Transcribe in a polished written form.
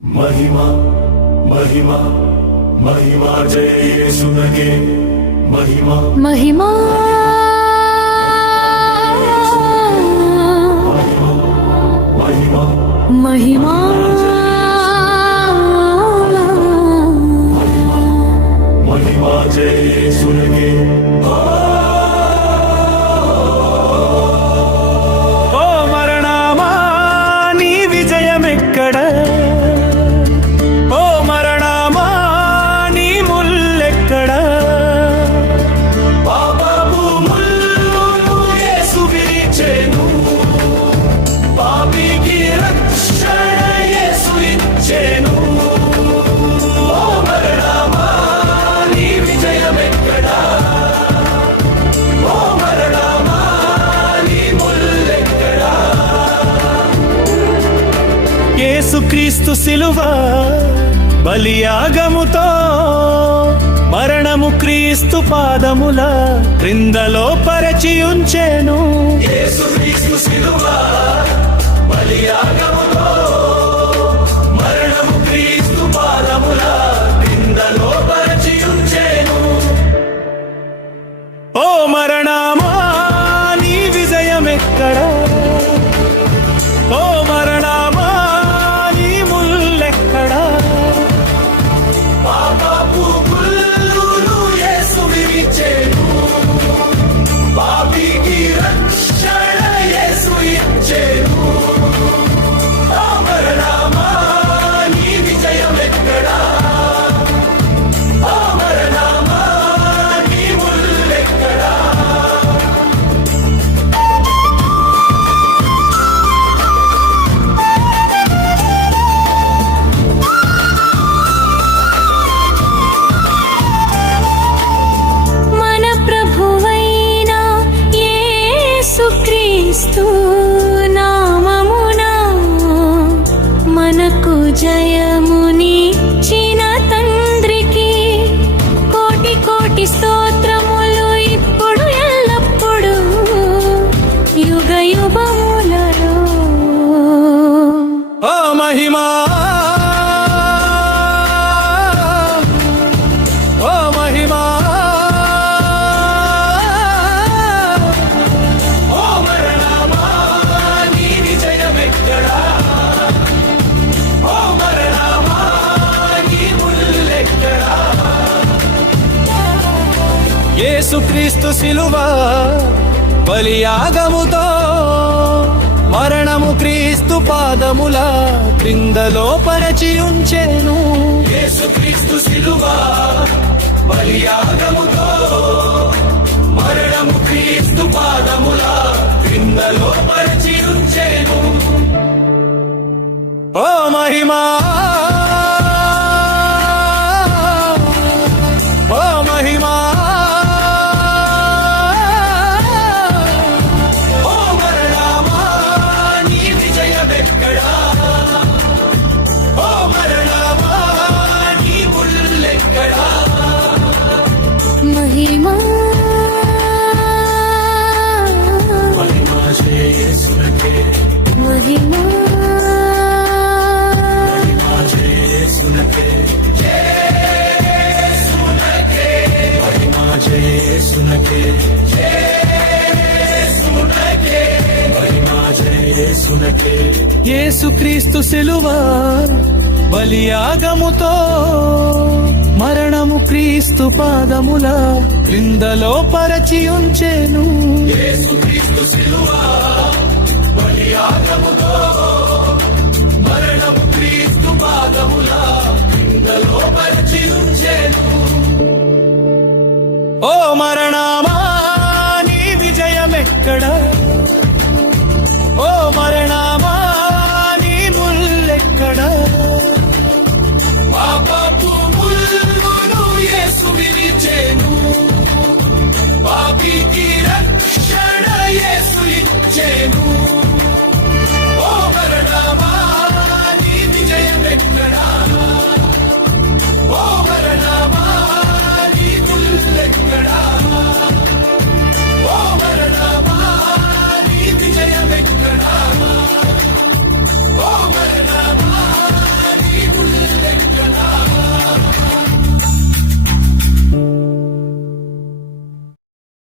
महिमा महिमा महिमा जय येशुनगे महिमा महिमा महिमा महिमा महिमा जय येशुनगे ఓ మరణమా నీ విజయమెక్కడ ఓ మరణమా నీ ముల్లెక్కడ పాపపు ముల్లును యేసు విరిచెను పాపికి రక్షణ యేసు ఇచ్చెను ఓ మరణమా నీ విజయమెక్కడా ఓ మరణమా నీ ముల్లెక్కడా యేసుక్రీస్తు శిలువ బలియాగముతో మరణము క్రీస్తు పాదముల క్రిందలో పరచి ఉంచెను యేసుక్రీస్తు శిలువ బలియాగముతో మరణము క్రీస్తు పాదముల క్రిందలో పరచి ఉంచెను ఓ మరణమా నీ విజయమెక్కడ ఓ మరణమా నీ ముల్లెక్కడ పాపపు ముల్లును యేసు విరిచెను పాపికి రక్షణ యేసు ఇచ్చెను ఓ మరణమా నీ విజయమెక్కడా ఓ మరణమా నీ ముల్లెక్కడా మన ప్రభువైన యేసుక్రీస్తు నామమున మనకు జయమునిచ్చిన తండ్రికి కోటి కోటి స్తోత్రములు ఇప్పుడు ఎల్లప్పుడు యుగ యుగములలో ఓ మహిమా ఓ మహిమా ఓ మరణమా నీ విజయమెక్కడా ఓ మరణమా నీ ముల్లెక్కడా యేసుక్రీస్తు శిలువ బలియాగముతో మరణము క్రీస్తు పాదముల క్రిందలో పరచి ఉంచెను యేసుక్రీస్తు శిలువ బలియాగముతో మరణము క్రీస్తు పాదముల క్రిందలో పరిచి ఉంచెను ఓ మహిమా ఓ మహిమా ఓ మరణమా నీ విజయమెక్కడా ఓ మరణమా నీ ముల్లెక్కడా మహిమా మహిమా జయ యేసునకే మహిమా మహిమా జయ యేసునకే యేసునకే మహిమా జయ యేసునకే యేసునకే మహిమా జయ యేసునకే యేసుక్రీస్తు శిలువ బలియాగముతో మరణము క్రీస్తు పాదముల క్రిందలో పరచి ఉంచెను యేసుక్రీస్తు శిలువ బలియాగముతో